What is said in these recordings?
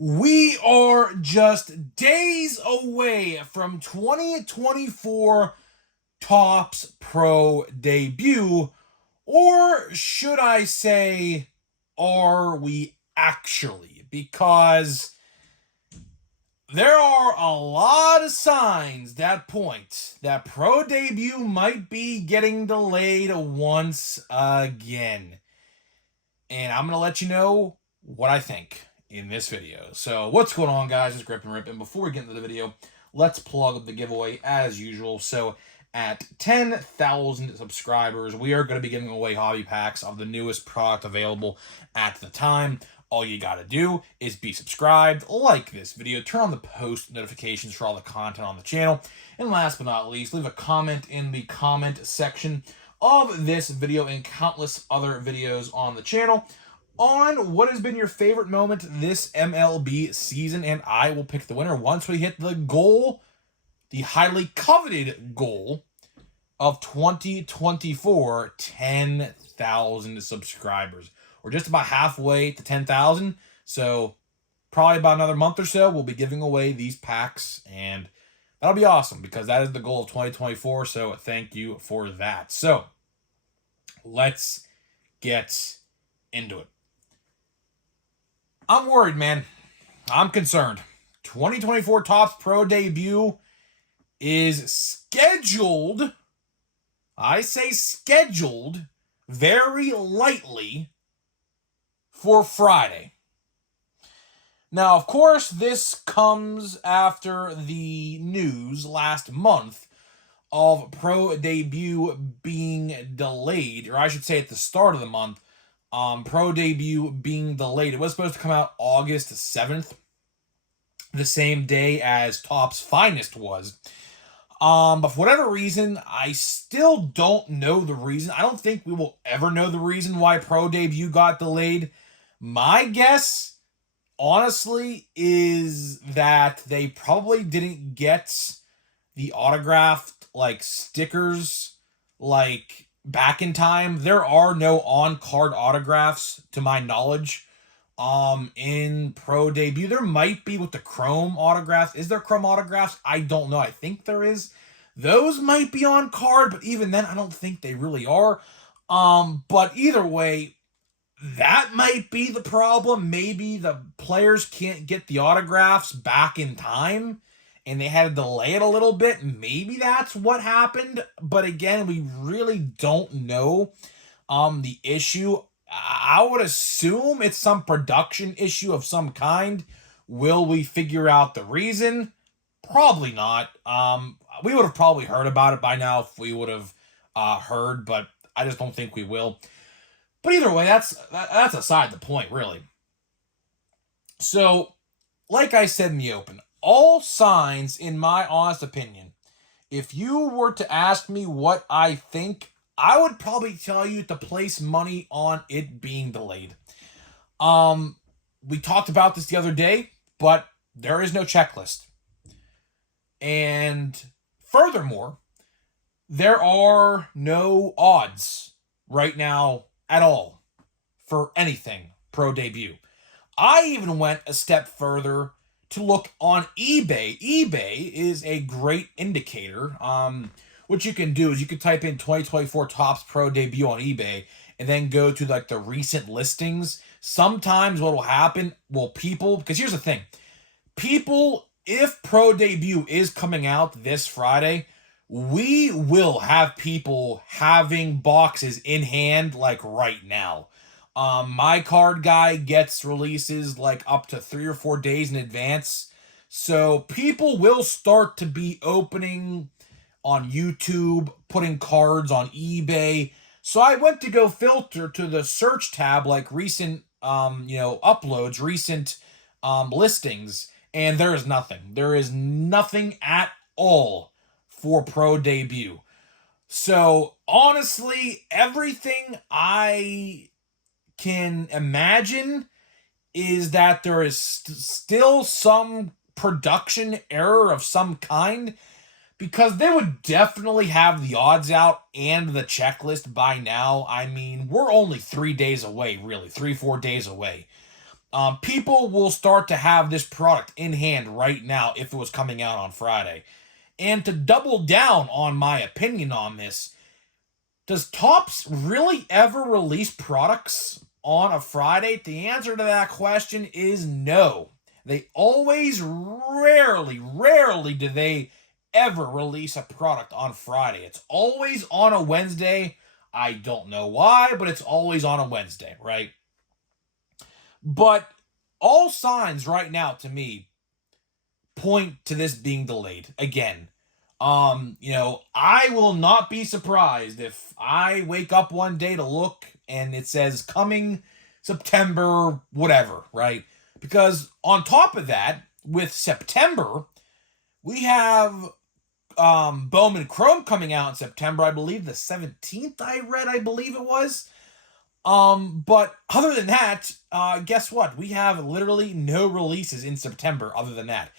We are just days away from 2024 Topps Pro debut, or should I say, are we actually? Because there are a lot of signs that point that Pro debut might be getting delayed once again. And I'm going to let you know what I think in this video. So what's going on, guys? It's Grip and Rip, and before we get into the video, let's plug the giveaway as usual. So at 10,000 subscribers, we are going to be giving away hobby packs of the newest product available at the time. All you got to do is be subscribed, like this video, turn on the post notifications for all the content on the channel, and last but not least, leave a comment in the comment section of this video and countless other videos on the channel on what has been your favorite moment this MLB season, and I will pick the winner once we hit the goal, the highly coveted goal of 2024, 10,000 subscribers. We're just about halfway to 10,000, so probably about another month or so, we'll be giving away these packs, and that'll be awesome because that is the goal of 2024, so thank you for that. So, let's get into it. I'm worried, man. I'm concerned. 2024 Topps Pro debut is scheduled, I say scheduled, very lightly for Friday. Now, of course, this comes after the news last month of Pro debut being delayed, or I should say at the start of the month, Pro debut being delayed. It was supposed to come out August 7th, the same day as Topps Finest was. But for whatever reason, I still don't know the reason. I don't think we will ever know the reason why Pro debut got delayed. My guess, honestly, is that they probably didn't get the autographed, stickers, back in time. There are no on-card autographs, to my knowledge, in Pro debut. There might be with the Chrome autographs. Is there Chrome autographs? I don't know. I think there is. Those might be on card, but even then, I don't think they really are. But either way, that might be the problem. Maybe the players can't get the autographs back in time, and they had to delay it a little bit. Maybe that's what happened. But again, we really don't know the issue. I would assume it's some production issue of some kind. Will we figure out the reason? Probably not. We would have probably heard about it by now if we would have heard, but I just don't think we will. But either way, that's aside the point, really. So, like I said in the open, all signs, in my honest opinion, if you were to ask me what I think, I would probably tell you to place money on it being delayed. We talked about this the other day, but there is no checklist. And furthermore, there are no odds right now at all for anything Pro debut. I even went a step further to look on eBay. eBay is a great indicator. What you can do is you can type in 2024 Topps Pro debut on eBay and then go to the recent listings. Sometimes what will happen, because here's the thing. People, if Pro debut is coming out this Friday, we will have people having boxes in hand right now. My card guy gets releases up to 3 or 4 days in advance. So people will start to be opening on YouTube, putting cards on eBay. So I went to go filter to the search tab, recent, uploads, recent listings, and there is nothing. There is nothing at all for Pro debut. So honestly, everything I can imagine is that there is still some production error of some kind, because they would definitely have the odds out and the checklist by now. I mean, we're only 3 days away, really, 3-4 days away. People will start to have this product in hand right now if it was coming out on Friday. And to double down on my opinion on this, does Topps really ever release products on a Friday? The answer to that question is no. They always, rarely do they ever release a product on Friday. It's always on a Wednesday. I don't know why, but it's always on a Wednesday, right? But all signs right now to me point to this being delayed again. I will not be surprised if I wake up one day to look and it says coming September, whatever, right? Because on top of that, with September, we have Bowman Chrome coming out in September, I believe the 17th I believe it was. But other than that, guess what? We have literally no releases in September other than that.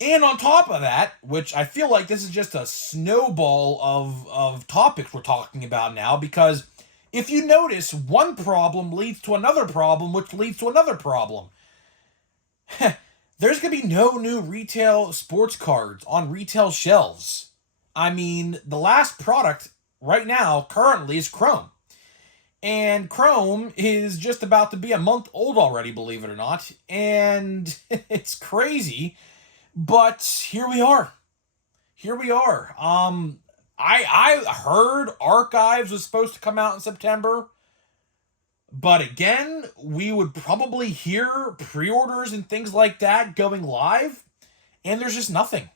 And on top of that, which I feel like this is just a snowball of topics we're talking about now, because if you notice, one problem leads to another problem, which leads to another problem. There's going to be no new retail sports cards on retail shelves. I mean, the last product right now currently is Chrome. And Chrome is just about to be a month old already, believe it or not. And it's crazy. But here we are. I heard Archives was supposed to come out in September. But again, we would probably hear pre-orders and things like that going live. And there's just nothing.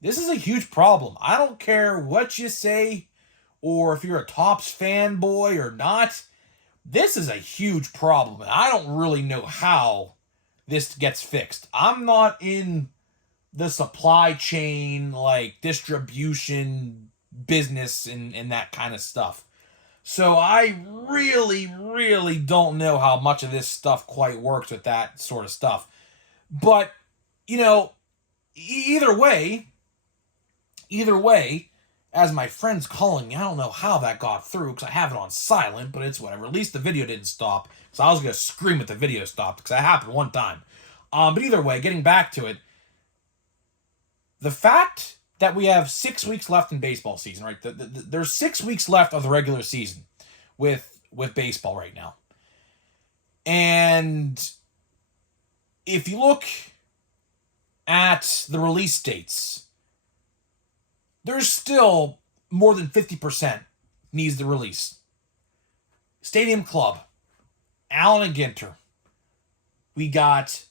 This is a huge problem. I don't care what you say, or if you're a Topps fanboy or not. This is a huge problem. And I don't really know how this gets fixed. I'm not in the supply chain, like distribution business and that kind of stuff. So I really don't know how much of this stuff quite works with that sort of stuff. But, either way, as my friend's calling me, I don't know how that got through because I have it on silent, but it's whatever. At least the video didn't stop, because I was going to scream if the video stopped, because that happened one time. But either way, getting back to it, the fact that we have 6 weeks left in baseball season, right? There's 6 weeks left of the regular season with baseball right now. And if you look at the release dates, there's still more than 50% needs to release. Stadium Club, Allen and Ginter. We got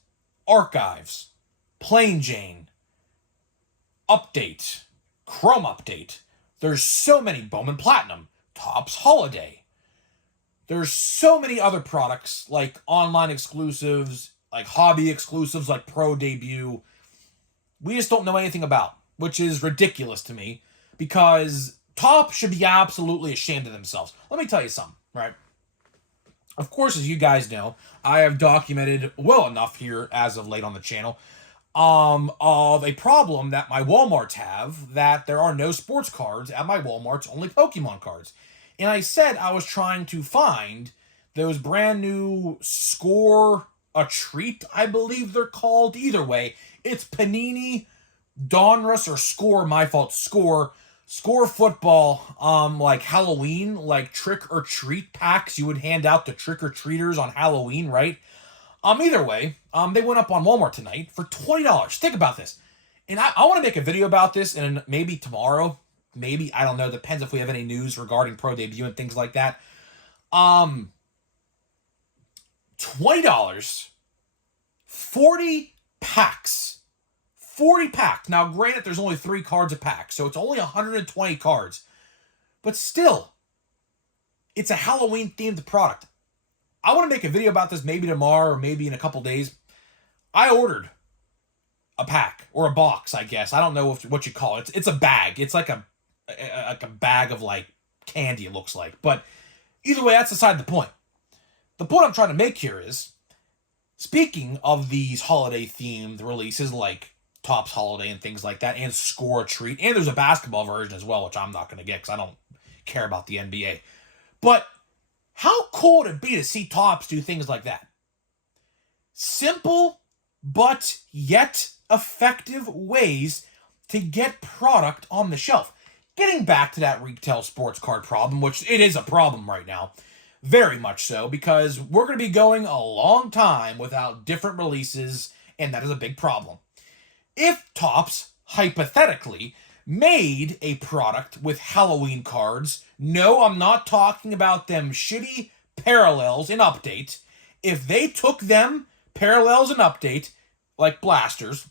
Archives, Plain Jane, Update, Chrome Update. There's so many Bowman Platinum, Topps Holiday. There's so many other products like online exclusives, like hobby exclusives, like Pro Debut. We just don't know anything about, which is ridiculous to me, because Topps should be absolutely ashamed of themselves. Let me tell you something, right? Of course, as you guys know, I have documented well enough here as of late on the channel of a problem that my Walmarts have, that there are no sports cards at my Walmarts, only Pokemon cards. And I said I was trying to find those brand new Score a Treat, I believe they're called. Either way, it's Panini, Donruss, or Score, my fault, Score football, like Halloween, like trick or treat packs you would hand out to trick or treaters on Halloween, right? Either way, they went up on Walmart tonight for $20. Think about this. And I want to make a video about this, and maybe tomorrow, maybe, I don't know, depends if we have any news regarding Pro Debut and things like that. $20, 40 packs. 40 packs. Now, granted, there's only 3 cards a pack, so it's only 120 cards. But still, it's a Halloween-themed product. I want to make a video about this maybe tomorrow or maybe in a couple days. I ordered a pack, or a box, I guess. I don't know what you call it. It's a bag. It's like a bag of, like, candy, it looks like. But either way, that's aside the point. The point I'm trying to make here is, speaking of these holiday-themed releases like Topps Holiday and things like that, and Score a Treat, and there's a basketball version as well, which I'm not going to get because I don't care about the NBA. But how cool would it be to see Topps do things like that? Simple, but yet effective ways to get product on the shelf. Getting back to that retail sports card problem, which it is a problem right now, very much so, because we're going to be going a long time without different releases, and that is a big problem. If Topps, hypothetically, made a product with Halloween cards, no, I'm not talking about them shitty parallels in Update. If they took them, parallels in Update, like blasters,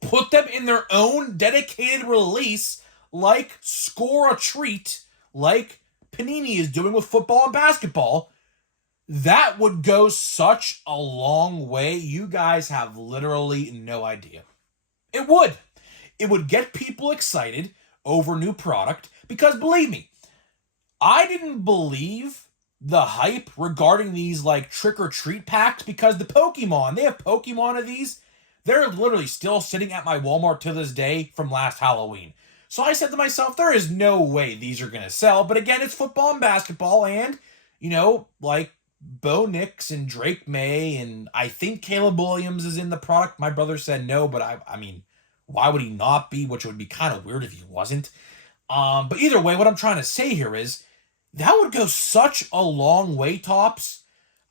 put them in their own dedicated release, like Score a Treat, like Panini is doing with football and basketball, that would go such a long way. You guys have literally no idea. It would. It would get people excited over new product because, believe me, I didn't believe the hype regarding these like trick or treat packs because the Pokemon, they have Pokemon of these. They're literally still sitting at my Walmart to this day from last Halloween. So I said to myself, there is no way these are going to sell. But again, it's football and basketball and, like Bo Nix and Drake May, and I think Caleb Williams is in the product. My brother said no, but I mean, why would he not be? Which would be kind of weird if he wasn't. But either way, what I'm trying to say here is that would go such a long way, Topps.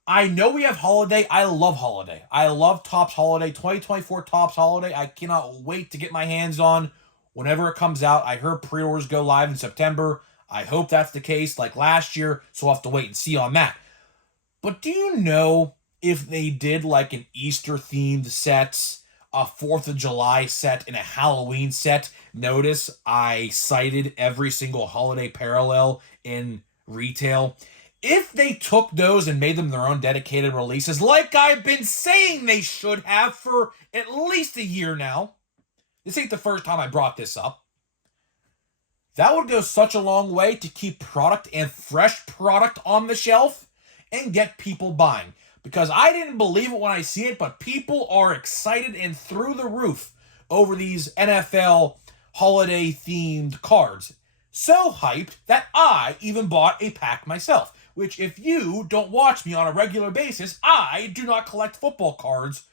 I know we have Holiday. I love Holiday. I love Topps Holiday, 2024 Topps Holiday. I cannot wait to get my hands on whenever it comes out. I heard pre-orders go live in September. I hope that's the case like last year, so we'll have to wait and see on that. But do you know if they did like an Easter-themed set, a 4th of July set, and a Halloween set? Notice I cited every single holiday parallel in retail. If they took those and made them their own dedicated releases, like I've been saying they should have for at least a year now, this ain't the first time I brought this up, that would go such a long way to keep product and fresh product on the shelf and get people buying. Because I didn't believe it when I see it, but people are excited and through the roof over these NFL holiday-themed cards. So hyped that I even bought a pack myself. Which, if you don't watch me on a regular basis, I do not collect football cards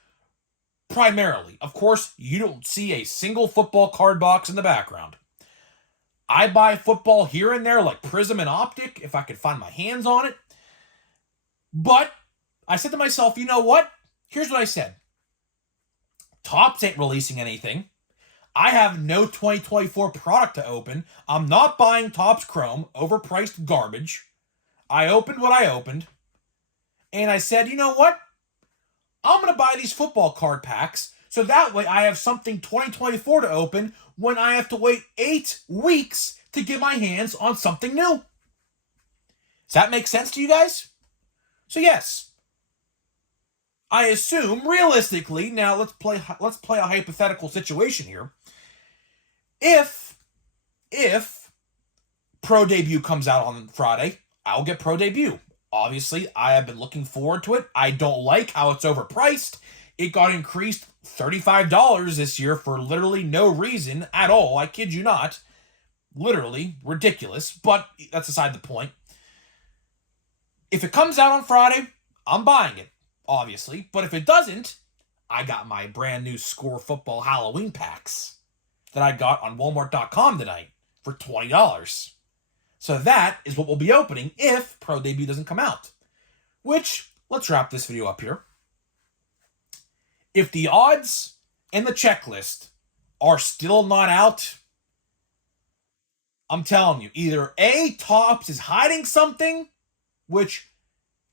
primarily. Of course, you don't see a single football card box in the background. I buy football here and there, like Prism and Optic, if I could find my hands on it. But I said to myself, you know what? Here's what I said. Topps ain't releasing anything. I have no 2024 product to open. I'm not buying Topps Chrome, overpriced garbage. I opened what I opened. And I said, you know what? I'm going to buy these football card packs so that way I have something 2024 to open when I have to wait 8 weeks to get my hands on something new. Does that make sense to you guys? So yes, I assume realistically, now let's play a hypothetical situation here. If Pro Debut comes out on Friday, I'll get Pro Debut. Obviously, I have been looking forward to it. I don't like how it's overpriced. It got increased $35 this year for literally no reason at all. I kid you not. Literally ridiculous, but that's aside the point. If it comes out on Friday, I'm buying it, obviously. But if it doesn't, I got my brand new Score Football Halloween packs that I got on Walmart.com tonight for $20. So that is what we'll be opening if Pro Debut doesn't come out. Which, let's wrap this video up here. If the odds and the checklist are still not out, I'm telling you, either A, Topps is hiding something, which,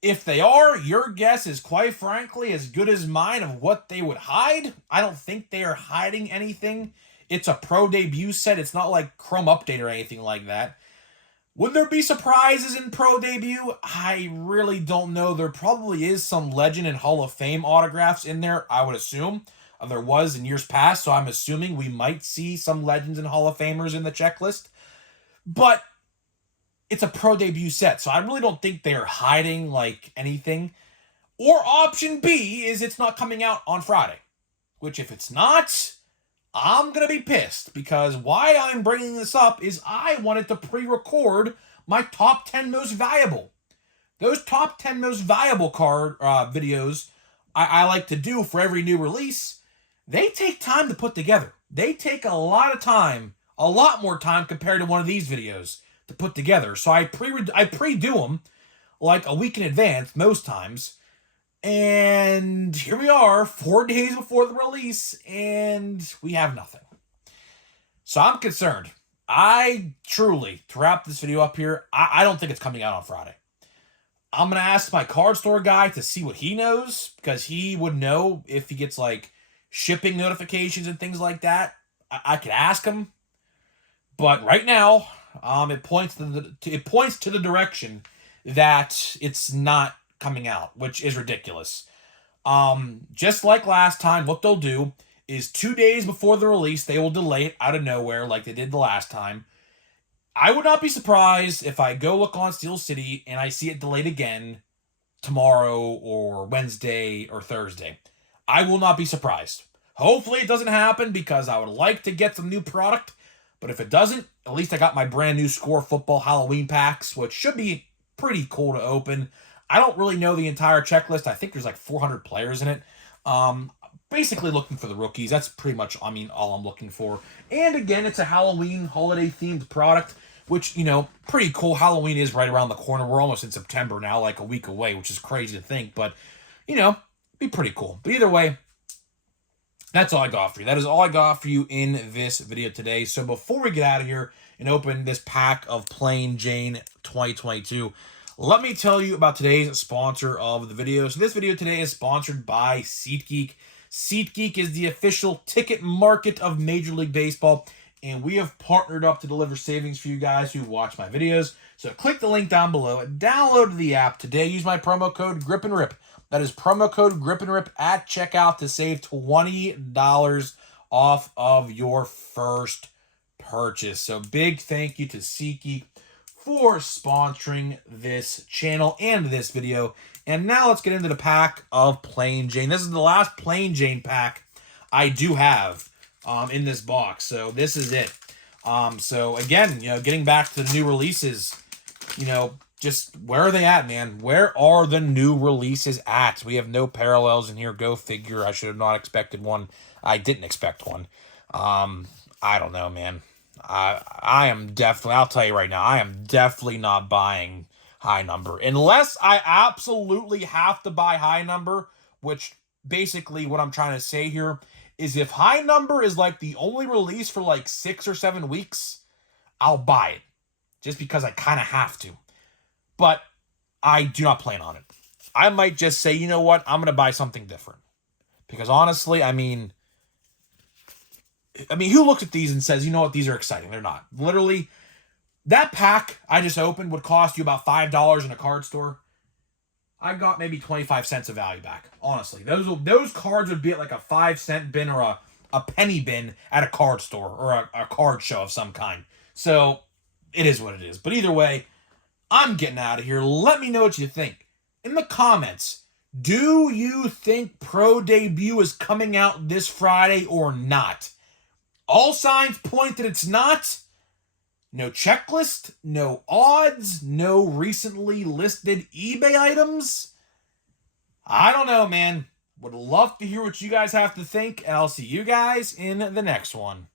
if they are, your guess is quite frankly as good as mine of what they would hide. I don't think they are hiding anything. It's a Pro Debut set. It's not like Chrome Update or anything like that. Would there be surprises in Pro Debut? I really don't know. There probably is some Legend and Hall of Fame autographs in there, I would assume. There was in years past, so I'm assuming we might see some Legends and Hall of Famers in the checklist. But it's a Pro Debut set, so I really don't think they're hiding like anything. Or option B is it's not coming out on Friday. Which if it's not, I'm going to be pissed, because why I'm bringing this up is I wanted to pre-record my top 10 most valuable. Those top 10 most valuable card videos, I like to do for every new release, they take time to put together. They take a lot of time, a lot more time compared to one of these videos to put together. So I pre-do them like a week in advance most times. And here we are, 4 days before the release, and we have nothing. So I'm concerned. I truly, to wrap this video up here, I don't think it's coming out on Friday. I'm going to ask my card store guy to see what he knows, because he would know if he gets, like, shipping notifications and things like that. I could ask him. But right now, it points to the direction that it's not coming out, which is ridiculous. Just like last time, what they'll do is 2 days before the release, they will delay it out of nowhere like they did the last time. I would not be surprised if I go look on Steel City and I see it delayed again tomorrow or Wednesday or Thursday. I will not be surprised. Hopefully it doesn't happen, because I would like to get some new product. But if it doesn't, at least I got my brand new Score Football Halloween packs, which should be pretty cool to open. I don't really know the entire checklist. I think there's like 400 players in it. Basically looking for the rookies. That's pretty much, all I'm looking for. And again, it's a Halloween holiday-themed product, which, pretty cool. Halloween is right around the corner. We're almost in September now, like a week away, which is crazy to think. But, be pretty cool. But either way, that's all I got for you. That is all I got for you in this video today. So before we get out of here and open this pack of Plain Jane 2022, let me tell you about today's sponsor of the video. So this video today is sponsored by SeatGeek. SeatGeek is the official ticket market of Major League Baseball, and we have partnered up to deliver savings for you guys who watch my videos. So click the link down below and download the app today. Use my promo code GRIPANDRIP. That is promo code GRIPANDRIP at checkout to save $20 off of your first purchase. So big thank you to SeatGeek for sponsoring this channel and this video. And now let's get into the pack of Plain Jane. This is the last Plain Jane pack I do have in this box. So this is it. So again, getting back to the new releases, just where are they at, man? Where are the new releases at? We have no parallels in here. Go figure. I should have not expected one. I didn't expect one. I don't know, man. I am definitely, I'll tell you right now, I am definitely not buying high number. Unless I absolutely have to buy high number, which basically what I'm trying to say here is if high number is like the only release for like 6 or 7 weeks, I'll buy it. Just because I kind of have to. But I do not plan on it. I might just say, you know what, I'm going to buy something different. Because honestly, who looks at these and says, you know what, these are exciting? They're not. Literally, that pack I just opened would cost you about $5 in a card store. I got maybe 25 cents of value back. Honestly, those cards would be at like a 5-cent bin or a penny bin at a card store or a card show of some kind. So it is what it is. But either way, I'm getting out of here. Let me know what you think in the comments. Do you think Pro Debut is coming out this Friday or not? All signs point that it's not. No checklist, no odds, no recently listed eBay items. I don't know, man. Would love to hear what you guys have to think, and I'll see you guys in the next one.